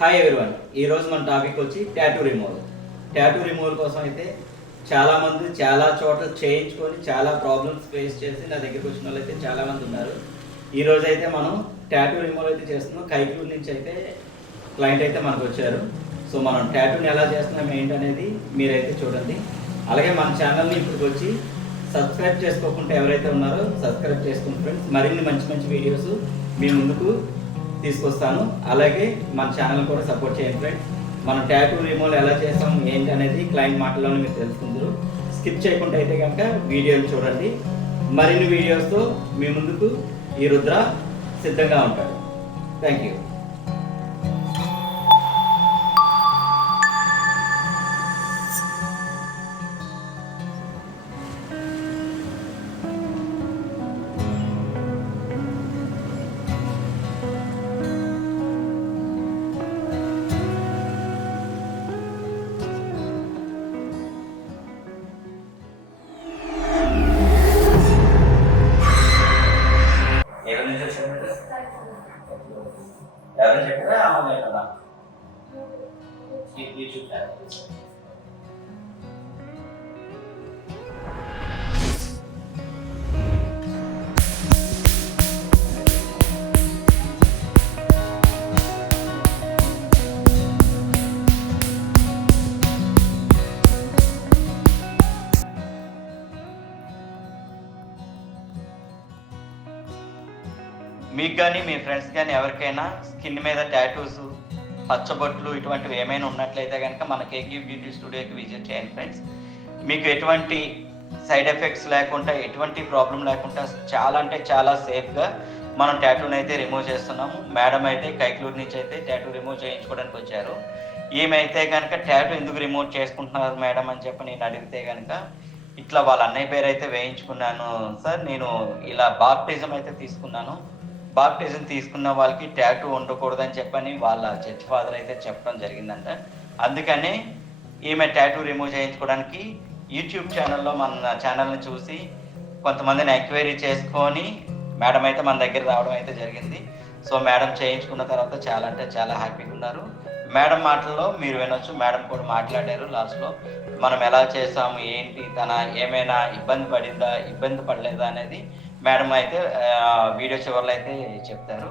Hi everyone, ఈరోజు మన topic వచ్చి టాటూ రిమూవల్. టాటూ రిమూవల్ కోసం అయితే చాలామంది చాలా చోట్ల చేయించుకొని చాలా ప్రాబ్లమ్స్ ఫేస్ చేసి నా దగ్గరికి వచ్చిన వాళ్ళు అయితే చాలామంది ఉన్నారు. ఈరోజు అయితే మనం టాటూ రిమూవల్ అయితే చేస్తున్నాం. కైకూర్ నుంచి అయితే క్లయింట్ అయితే మనకు వచ్చారు. సో మనం టాటూని ఎలా చేస్తున్నాం ఏంటనేది మీరైతే చూడండి. అలాగే మన ఛానల్ని ఇప్పుడు వచ్చి సబ్స్క్రైబ్ చేసుకోకుండా ఎవరైతే ఉన్నారో సబ్స్క్రైబ్ చేసుకుని ఫ్రెండ్స్, మరిన్ని మంచి మంచి వీడియోస్ మీ ముందుకు తీసుకొస్తాను. అలాగే మన ఛానల్ కూడా సపోర్ట్ చేయండి ఫ్రెండ్స్. మనం టాటూ రిమూవల్ ఎలా చేస్తాం ఏంటి అనేది క్లయింట్ మాటల్లోనే మీరు తెలుసుకుందరు. స్కిప్ చేయకుండా అయితే కనుక వీడియోలు చూడండి. మరిన్ని వీడియోస్తో మీ ముందుకు ఈ రుద్ర సిద్ధంగా ఉంటాడు. Thank you. ఎవరు చెప్పారా? అమ్మ కదా మీకు కానీ మీ ఫ్రెండ్స్ కానీ ఎవరికైనా స్కిన్ మీద టాటూస్, పచ్చబొట్లు ఇటువంటివి ఏమైనా ఉన్నట్లయితే కనుక మన కేకే బ్యూటీ స్టూడియోకి విజిట్ చేయండి ఫ్రెండ్స్. మీకు ఎటువంటి సైడ్ ఎఫెక్ట్స్ లేకుండా, ఎటువంటి ప్రాబ్లం లేకుండా చాలా అంటే చాలా సేఫ్గా మనం టాటూని అయితే రిమూవ్ చేస్తున్నాము. మేడం అయితే కైక్లూరు నుంచి అయితే టాటూ రిమూవ్ చేయించుకోవడానికి వచ్చారు. ఏమైతే కనుక టాటూ ఎందుకు రిమూవ్ చేసుకుంటున్నారు మేడం అని చెప్పి నేను అడిగితే కనుక, ఇట్లా వాళ్ళ అన్నయ్య పేరు అయితే వేయించుకున్నాను సార్, నేను ఇలా బాప్టిజం అయితే తీసుకున్నాను. బాప్టిజం తీసుకున్న వాళ్ళకి టాటూ ఉండకూడదని చెప్పని వాళ్ళ చర్చ్ ఫాదర్ అయితే చెప్పడం జరిగిందంట. అందుకని ఈమె టాటూ రిమూవ్ చేయించుకోవడానికి యూట్యూబ్ ఛానల్లో మన ఛానల్ని చూసి కొంతమందిని ఎంక్వైరీ చేసుకొని మేడం అయితే మన దగ్గర రావడం అయితే జరిగింది. సో మేడం చేయించుకున్న తర్వాత చాలా అంటే చాలా హ్యాపీగా ఉన్నారు. మేడం మాటల్లో మీరు వినొచ్చు. మేడం కూడా మాట్లాడారు లాస్ట్లో, మనం ఎలా చేసాము ఏంటి, తన ఏమైనా ఇబ్బంది పడిందా, ఇబ్బంది పడలేదా అనేది మేడం అయితే వీడియో చివరిలో అయితే చెప్తారు.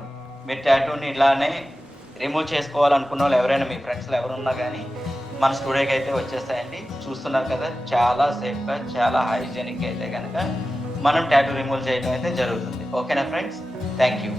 మీరు టాటూని ఇలానే రిమూవ్ చేసుకోవాలనుకున్న వాళ్ళు ఎవరైనా మీ ఫ్రెండ్స్లో ఎవరున్నా కానీ మన స్టూడియోకి అయితే వచ్చేస్తాయండి. చూస్తున్నారు కదా, చాలా సేఫ్గా చాలా హైజీనిక్గా అయితే కనుక మనం టాటూ రిమూవ్ చేయడం అయితే జరుగుతుంది. ఓకేనా ఫ్రెండ్స్, థ్యాంక్ యూ.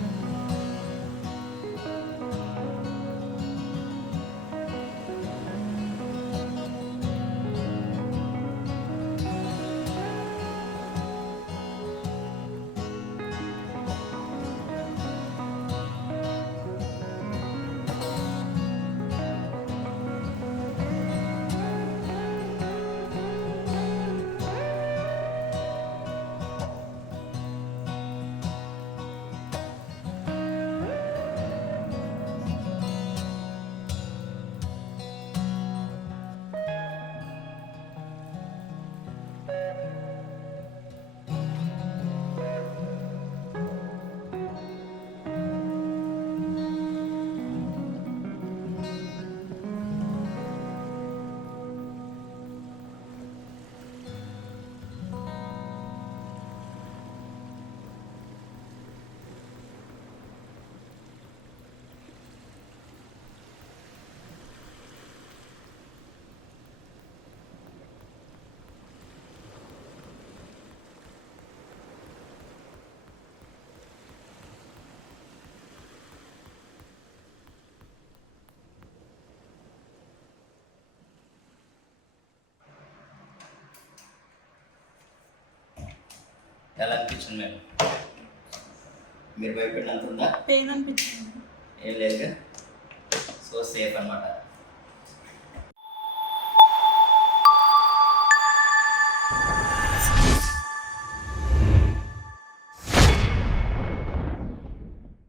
ఎలా అనిపించింది మేడం? మీరు భయపడినంత ఉందా? పెయిన్ అనిపించింది. ఏం లేదు, సో సేఫ్ అన్నమాట.